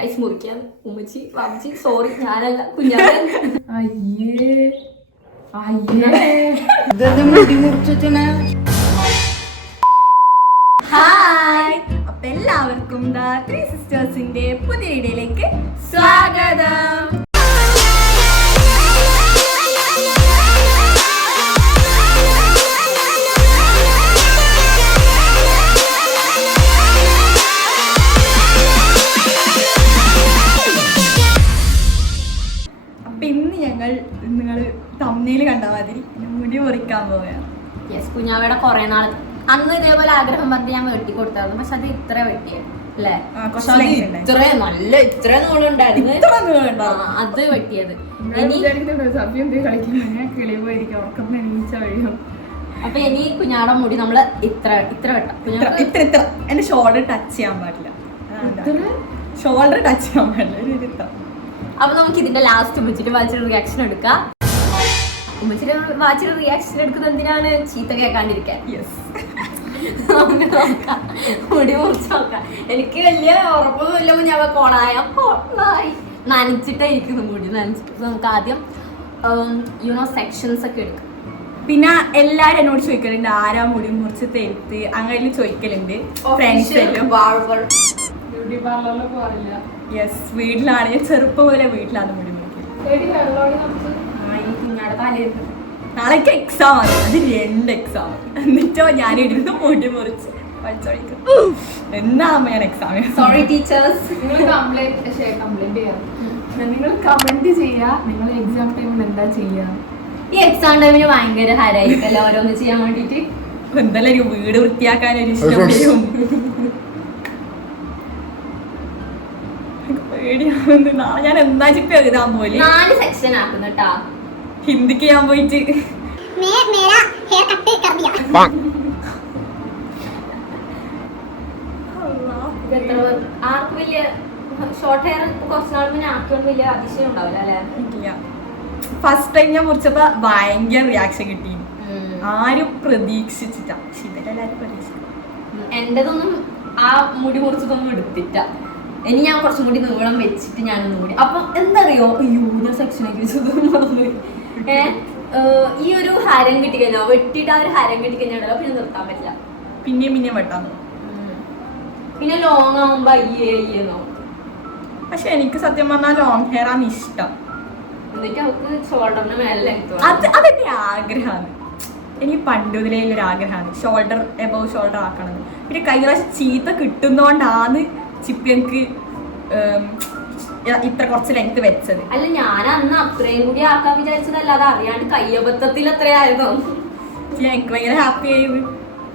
Guys മുറിക്കാൻ ഉമ്മച്ചി വാപ്പച്ചി sorry ഞാനല്ല കുഞ്ഞാവൻ. ഹായ്, അപ്പൊ എല്ലാവർക്കും ദ ത്രീ സിസ്റ്റേഴ്സിന്റെ പുതിയ വീഡിയോയിലേക്ക് സ്വാഗതം. നിങ്ങൾ തമ്മിൽ കണ്ട മാതിരി മുടി മുറിക്കാൻ പോവുകയാണ്. യെസ്, കുഞ്ഞാവയുടെ കുറെ നാൾ അന്ന് ഇതേപോലെ ആഗ്രഹം പറഞ്ഞ് ഞാൻ വെട്ടി കൊടുത്തായിരുന്നു. പക്ഷെ അത് ഇത്ര വെട്ടിയത് അല്ലേ, ഇത്ര നൂലുണ്ടായിരുന്നു അത് വെട്ടിയത്. അപ്പൊ ഇനി കുഞ്ഞാടെ മുടി നമ്മള് ഇത്ര വെട്ടാം. ഇത്ര എന്റെ ഷോൾഡർ ടച്ച് ചെയ്യാൻ പാടില്ല, ഷോൾഡർ ടച്ച് ചെയ്യാൻ പാടില്ല. അപ്പൊ നമുക്ക് ഇതിന്റെ ലാസ്റ്റ് ഉമ്മച്ചിട്ട് വാച്ചിയുടെ റിയാക്ഷൻ എടുക്കാം. ഉമ്മച്ചിട്ട് വാച്ചിയുടെ റിയാക്ഷൻ എടുക്കുന്നത് എന്തിനാണ്? ചീത്ത കേൾക്കാണ്ടിരിക്കാൻ. മുടി മുറിച്ച് നോക്കാം. എനിക്ക് വലിയ ഉറപ്പൊന്നുമില്ല ഞാൻ കോണായി നനച്ചിട്ടായിരിക്കുന്നു മുടി നനച്ചിട്ട്. നമുക്ക് ആദ്യം സെക്ഷൻസ് ഒക്കെ എടുക്കാം. പിന്നെ എല്ലാരും എന്നോട് ചോദിക്കലുണ്ട് ആരാ മുടി മുറിച്ച് തരുത്ത്, അങ്ങനെ ചോദിക്കലുണ്ട് ഫ്രണ്ട്സ് എല്ലാം. യെസ്, വീട്ടിലാണ് ഞാൻ ചെറുപ്പം പോലെ വീട്ടിലാണ് മുടി മുറിക്കുന്നത്. നാളേക്ക് എക്സാം ആണ്, അത് 2 എക്സാം. എന്നിട്ടോ ഞാൻ ഇരുന്ന് മുടി മുറിച്ച് പഠിച്ചോളിക്കും. എന്നാകുമ്പോ ഞാൻ എക്സാം. Sorry teachers. നിങ്ങൾ കമന്റ് ചെയ്യാ, നിങ്ങൾ എക്സാം ടൈമിൽ എന്താ ചെയ്യാ? ഈ എക്സാം ടൈമിന് ഭയങ്കര ഹരായിരിക്കല്ലോ ഓരോന്ന് ചെയ്യാൻ വേണ്ടിട്ട്. എന്തായാലും ഒരു വീട് വൃത്തിയാക്കാൻ ഒരു ഇഷ്ടം വരും. പേടിയാവുന്നു. നാളെ ഞാൻ എന്താ ചിപ്പ് എഴുതാൻ പോലെ 4 സെക്ഷൻ ആക്കുന്നു കേട്ടാ. ഹിന്ദിക്ക് ഞാൻ പോയിട്ട് ആർക്കും വലിയ ഷോർട്ട് ഹെയർ കുറച്ച് നാൾ മുന്നേ ആർക്കും വലിയ അതിശയം ഉണ്ടാവില്ല അല്ലെ? ഫസ്റ്റ് ടൈം ഞാൻ മുറിച്ചപ്പോ ഭയങ്കര റിയാക്ഷൻ കിട്ടി. ആരും പ്രതീക്ഷിച്ചിട്ടാ. എന്റേതൊന്നും ആ മുടി മുറിച്ചതൊന്നും എടുത്തിട്ട. ഇനി ഞാൻ കുറച്ചും കൂടി നീളം വെച്ചിട്ട് ഞാനൊന്നും കൂടി. അപ്പൊ എന്താറിയോ, യൂണിയർ സെക്ഷനൊക്കെ ഈ ഒരു ഹരം കിട്ടിക്കഴിഞ്ഞാൽ വെട്ടിട്ട് ആ ഒരു ഹരം കിട്ടിക്കഴിഞ്ഞാൽ പിന്നെ നിർത്താൻ പറ്റില്ല. പിന്നെയും വെട്ടാൻ. പിന്നെ ലോങ് ആവുമ്പോ അയ്യേന്നോ. പക്ഷെ എനിക്ക് സത്യം പറഞ്ഞാൽ ലോങ് ഹെയർ ആണ് ഇഷ്ടം. എന്നിട്ട് അവർക്ക് ഷോൾഡറിന് മേലെ അതെന്റെ ആഗ്രഹമാണ്. എനിക്ക് പണ്ട് മുതലേ ഒരു ആഗ്രഹമാണ് ഷോൾഡർ എബവ് ഷോൾഡർ ആക്കണത്. പിന്നെ കഴിഞ്ഞ പ്രാവശ്യം ചീത്ത കിട്ടുന്നോണ്ടാണ് ചിപ്പിയക്ക് ഇത്ര കുറച്ച് ലെങ്ത് വെച്ചത്. അല്ല, ഞാൻ അന്ന് അത്രയും കൂടി ആക്കാൻ വിചാരിച്ചതല്ല, അത് അറിയാണ്ട് കയ്യബദ്ധത്തിൽ അത്രയായിരുന്നു. എനിക്ക് ഭയങ്കര ഹാപ്പി ആയത്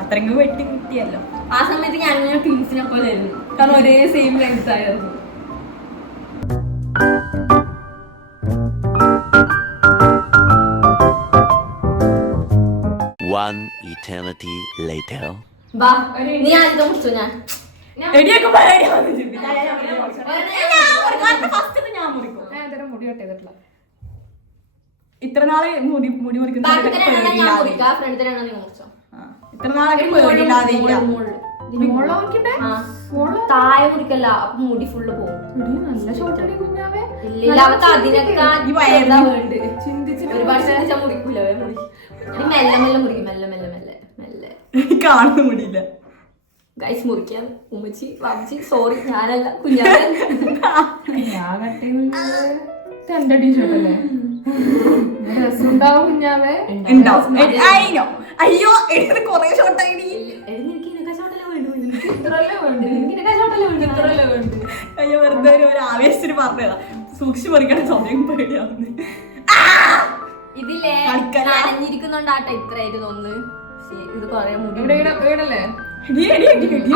അത്രയും വെട്ടി കിട്ടിയല്ലോ. ആ സമയത്ത് ഞാൻ ട്വിൻസിനെ പോലെ ആയിരുന്നു, കാരണം ഒരേ സെയിം ലെങ്ത് ആയിരുന്നു. One eternity later. ബാ, നീ ആദ്യം മുറിച്ചോ. ഞാൻ ഇത്ര നാളെ മുടി മുറിക്കുന്ന ഇത്ര നാളൊക്കെ താഴെ മുറിക്കല്ല, അപ്പൊ മുടി ഫുള്ള് പോകും. ഒരുപാട് ശ്രദ്ധിച്ചാൽ മുറിക്കൂല. മെല്ലെ മെല്ലെ മുറിക്കും, മെല്ലെ മെല്ലെ മെല്ലെ മെല്ലെ. കാണുന്ന മുടിയില്ല. ഗൈസ് മുറിക്കാൻ ഉമ്മച്ചി വാപ്പച്ചി സോറി ഞാനല്ല കുഞ്ഞാവൻ. എന്റെ ടീഷർട്ടല്ലേ രസമുണ്ടാവും കുഞ്ഞാവേ. അയ്യോ എനിക്ക് കൊറേ ഷോർട്ടായി. അയ്യോ വെറുതെ ഒരു ആവേശത്തിന് പറഞ്ഞതാ. സൂക്ഷിച്ചു പറിക്കണ സമയം പേടിയാവുന്നു. ഇതില്ലേ നനഞ്ഞിരിക്കുന്നോണ്ടാട്ടെ ഇത്രയായിട്ട് തോന്നുന്നു. ഇത് കൊറേ മുടി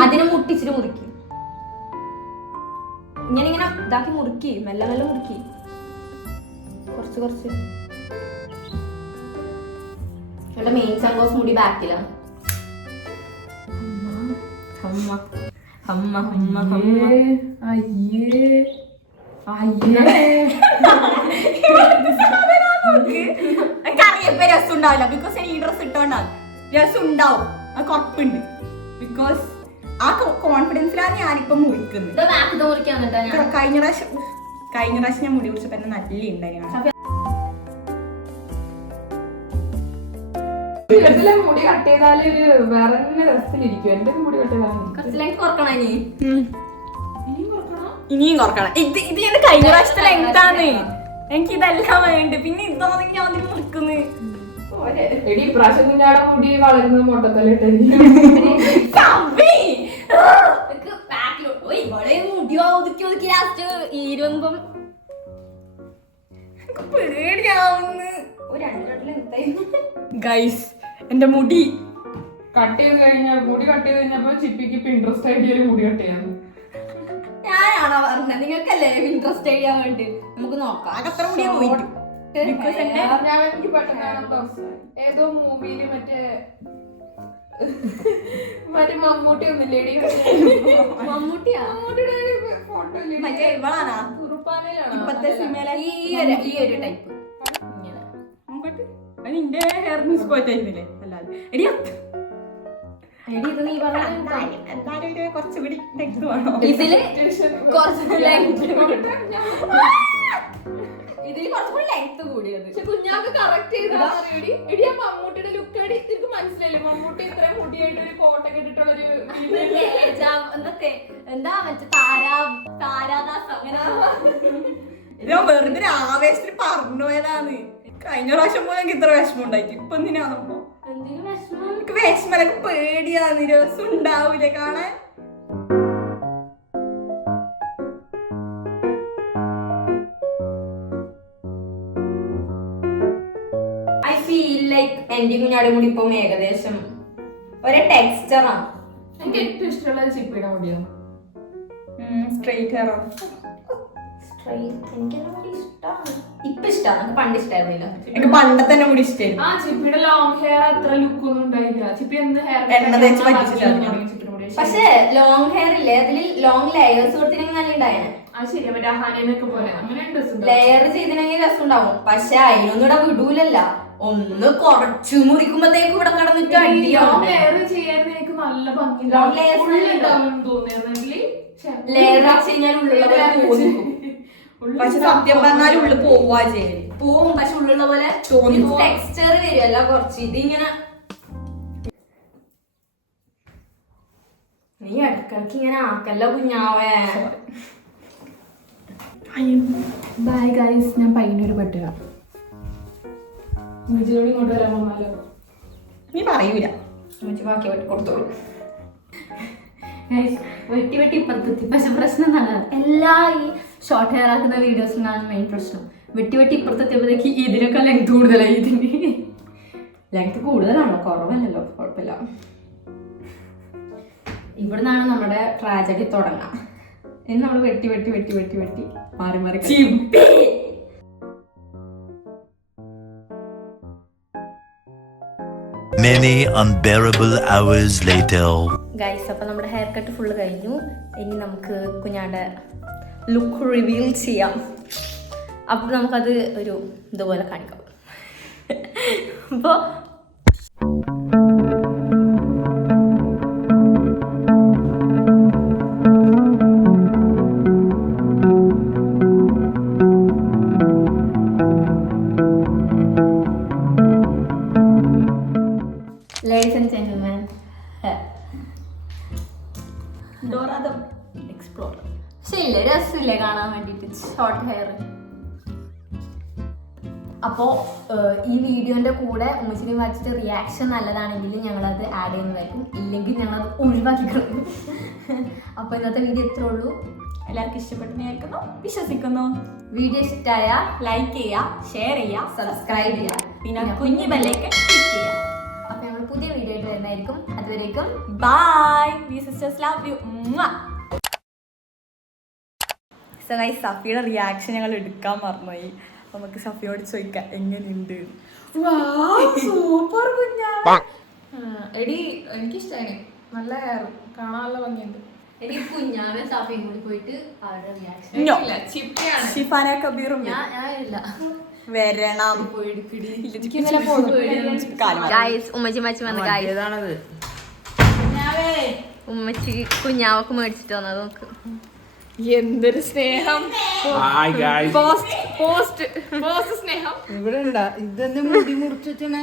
അതിനെ മുട്ടിച്ചിട്ട് മുറിക്കും. ഇങ്ങനെ ഇതാക്കി മുറുക്കി മെല്ലെ മെല്ലെ മുറുക്കി കുറച്ച്. ഇവിടെ മെയിൻ സംഭവം മുടി ബാക്കിലാണ്. എനിക്കറിയപ്പോ രസം ഉണ്ടാവില്ല, ബിക്കോസ് ഈ ഡ്രസ് ഇട്ടോണ്ടാണ്. രസം ഉണ്ടാവും, അത് കുഴപ്പമുണ്ട്. ബിക്കോസ് ആ കോൺഫിഡൻസിലാണ് ഞാനിപ്പോ മുറിക്കുന്നത്. കഴിഞ്ഞ പ്രാവശ്യം ഞാൻ മുടി കുറിച്ചപ്പോ എന്നെ നല്ല ഉണ്ടായിരുന്നു. മുടി കട്ട് ചെയ്താല് ഒരു വേറെ രസത്തിലിരിക്കും. എന്റെ മുടി കട്ട് ഇനിയും കുറക്കണം. ഇത് എന്റെ കഴിഞ്ഞ പ്രാവശ്യത്തെ ലെങ്താണ്. എനിക്ക് ഇതെല്ലാം വേണ്ട. പിന്നെ ഇതാണെങ്കിൽ ഞാൻ അതിന് മുറിക്കുന്നു. എടി പ്രാവശ്യം കുഞ്ഞാടെ മുടി വളരുന്നത് മൊട്ടത്തലിട്ട് ഗൈസ് എന്റെ മുടി കട്ട് ചെയ്ത് കഴിഞ്ഞപ്പോ ചിപ്പിക്ക് ഇപ്പൊ ഇൻട്രസ്റ്റ് ആയിട്ട് മുടി കട്ട് ചെയ്യാൻ. ഞാനാണോ പറഞ്ഞത്? നിങ്ങൾക്കല്ലേ ഇൻട്രസ്റ്റ് ചെയ്യാൻ വേണ്ടി? നമുക്ക് നോക്കാം. അത്ര മുടിയാ പോയിട്ട് എനിക്ക് പെട്ടെന്ന് ഏതോ മൂവിയില് മറ്റേ മമ്മൂട്ടി ഒന്നില്ലേടി, മമ്മൂട്ടിയാ ഫോട്ടോ ഇപ്പത്തെ സിനിമയിലെ ഈ ഒരു ടൈപ്പ് നിന്റെ ഹെയറിന് സ്പോറ്റായിരുന്നില്ലേ? അല്ലാതെ എടി ഇത് നീ എന്തായാലും കുറച്ചുകൂടി ടെക്സ്റ്റ് വേണോ? ഇതില് കുറച്ചുകൂടി ലെങ്ത് കൂടിയത്. പക്ഷെ കുഞ്ഞാക്ക് കറക്റ്റ് ചെയ്താടി. എടി ആ മമ്മൂട്ടിയുടെ ലുക്ക് അടി എനിക്ക് മനസ്സിലായില്ലേ? മമ്മൂട്ടി ഇത്രയും മുടിയായിട്ട് ഒരു കോട്ടൊക്കെ ഇട്ടിട്ടുള്ളൊരു എന്താ മറ്റേ താരാദാസ് അങ്ങനെ ഞാൻ വെറുതെ ആവേശത്തിന് പറഞ്ഞു പോയതാണ്. കഴിഞ്ഞ പ്രാവശ്യം പോലും എനിക്ക് ഇത്ര വിഷമം ഉണ്ടായിട്ട് ഇപ്പൊ എന്തിനാണപ്പോ എനിക്ക് വിഷമലൊക്കെ പേടിയാന്ന്. രസം ഉണ്ടാവൂലേ കാണാൻ? ഐ ഫീൽ ലൈക്ക് എന്റെ കുഞ്ഞാടും കൂടി ഇപ്പം ഏകദേശം ഒരേ ടെക്സ്ചറാണ്. എനിക്ക് ഏറ്റവും ഇഷ്ടമുള്ളത് ചിപ്പിയുടെ മുടിയാണ്. സ്ട്രെയിറ്റ് ഹെയർ ആണ്. ഇപ്പൊ ഇഷ്ടമാണ്, പണ്ട് ഇഷ്ടായിരുന്നില്ല. എനിക്ക് പണ്ടത്തെ തന്നെ മുടി ഇഷ്ടമായിരുന്നു. ആ ചിപ്പിയുടെ ലോങ് ഹെയർ അത്ര ലുക്ക് ഒന്നും ഉണ്ടായില്ല. ചിപ്പി എന്ത് ഹെയർ എണ്ണ തേച്ച് പറ്റിച്ചിട്ടാണ്. പക്ഷെ ലോങ് ഹെയർ ഇല്ലേ, അതിൽ ലോങ് ലെയേഴ്സ് കൊടുത്തിനെങ്കിൽ നല്ല ഉണ്ടായേനെ. അത് ശരിയാ, മറ്റേ ഹനീനൊക്കെ പോലെ അങ്ങനെ ലെയർ ചെയ്തിനെങ്കിൽ രസം ഉണ്ടാവും. പക്ഷെ അതിനൊന്നും ഇവിടെ വിടൂലല്ല. ഒന്ന് കുറച്ചു മുറിക്കുമ്പോഴത്തേക്ക് ഇവിടെ കിടന്നിട്ട് അടിയാവും. ലെയർ ചെയ്യാൻ എനിക്ക് നല്ല ഭംഗി ലോങ് ലെയർസ് തോന്നിയിരുന്നെങ്കിൽ ലെയർ വെച്ച് കഴിഞ്ഞാൽ ഉള്ളിലുള്ള പോലെ തോന്നിക്കും. പക്ഷെ സത്യം പറഞ്ഞാൽ ഉള്ളിൽ പോവാ ചെയ്യും. പോവും, പക്ഷെ ഉള്ളിലുള്ള പോലെ ടെക്സ്ചർ വരുമല്ല കുറച്ച്. ഇതിങ്ങനെ നീ ഇടക്കിടക്ക് ഇങ്ങനെ ആക്കല്ല കുഞ്ഞാവേ. ബൈ ഗൈസ്, ഞാൻ പയ്യനൊരു പട്ടുക വിജയോട് ഇങ്ങോട്ട് വരാൻ വന്നാലോ? നീ പറയൂല. ബാക്കി കൊടുത്തോളൂ. വെട്ടി വെട്ടി ഇപ്പുറത്തെത്തി. പക്ഷെ പ്രശ്നം എന്താണ്, എല്ലാ ഈ ഷോർട്ട് ഹെയർ ആക്കുന്ന വീഡിയോസിനാണ് മെയിൻ പ്രശ്നം. വെട്ടി വെട്ടി ഇപ്പുറത്തെത്തിയപ്പോഴത്തേക്ക് ഇതിനൊക്കെ ലെങ്ത് കൂടുതലായി. ഇതിന് ലെങ്ത് കൂടുതലാണോ? കുറവല്ലല്ലോ, കുഴപ്പമില്ല. ഇവിടുന്നാണ് നമ്മുടെ ട്രാജഡി തുടങ്ങാം. ഇനി നമ്മൾ വെട്ടി വെട്ടി വെട്ടി വെട്ടി വെട്ടി മാറി മാറി Many unbearable hours later. Guys, അപ്പം നമ്മുടെ ഹെയർ കട്ട് ഫുള്ള് കഴിഞ്ഞു. ഇനി നമുക്ക് കുഞ്ഞാടെ ലുക്ക് റിവീൽ ചെയ്യാം. അപ്പം നമുക്കത് ഒരു ഇതുപോലെ കാണിക്കാം. അപ്പോൾ ladies and gentlemen, Dora the Explorer. ശരിയല്ലേ, രസമില്ലേ കാണാൻ വേണ്ടിയിട്ട് ഷോർട്ട് ഹെയർ. അപ്പോൾ ഈ വീഡിയോൻ്റെ കൂടെ ഉമ്മച്ചിനെ വായിച്ചിട്ട് റിയാക്ഷൻ നല്ലതാണെങ്കിൽ ഞങ്ങളത് ആഡ് ചെയ്യുന്നതായിരിക്കും, ഇല്ലെങ്കിൽ ഞങ്ങളത് ഒഴിവാക്കി കളയും. അപ്പോൾ ഇന്നത്തെ വീഡിയോ ഇത്രേ ഉള്ളൂ. എല്ലാവർക്കും ഇഷ്ടപ്പെട്ടെന്നായിരിക്കുന്നു വിശ്വസിക്കുന്നു. വീഡിയോ ഇഷ്ടമായ ലൈക്ക് ചെയ്യുക, ഷെയർ ചെയ്യുക, സബ്സ്ക്രൈബ് ചെയ്യുക, പിന്നെ കുഞ്ഞു ബെല്ലേക്ക് ക്ലിക്ക് ചെയ്യുക. അപ്പോൾ ഞങ്ങൾ പുതിയ വീഡിയോ ആയിട്ട് വരുന്നതായിരിക്കും. അതുവരേക്കും bye. We sisters love you. So guys, സഫിയുടെ റിയാക്ഷൻ ഞങ്ങൾ എടുക്കാൻ മറന്നുപോയി. നമുക്ക് സഫിയോട് ചോദിക്കാം എങ്ങനെയുണ്ട്. സൂപ്പർ കുഞ്ഞാ. എടി എനിക്കിഷ്ടായി, നല്ല ഹെയർ കാണാനുള്ള ഭംഗിയുണ്ട്. എനിക്ക് കുഞ്ഞാവെ സാഫയും കൂടി പോയിട്ട് അവരുടെ റിയാക്ഷൻ ഷിഫാന കബീറും വരണം. ഗൈസ്, ഉമ്മച്ചി മച്ചി വന്ന് ഗൈസ് ഉമ്മച്ചി കുഞ്ഞാവക്ക് മേടിച്ചിട്ട് വന്നത് നോക്ക്. എന്തൊരു സ്നേഹം. പോസ്റ്റ് സ്നേഹം. ഇവിടെ ഉണ്ടാ ഇതെന്നെ മുടി മുറിച്ചിട്ടേ.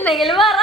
എന്തെങ്കിലും പറ.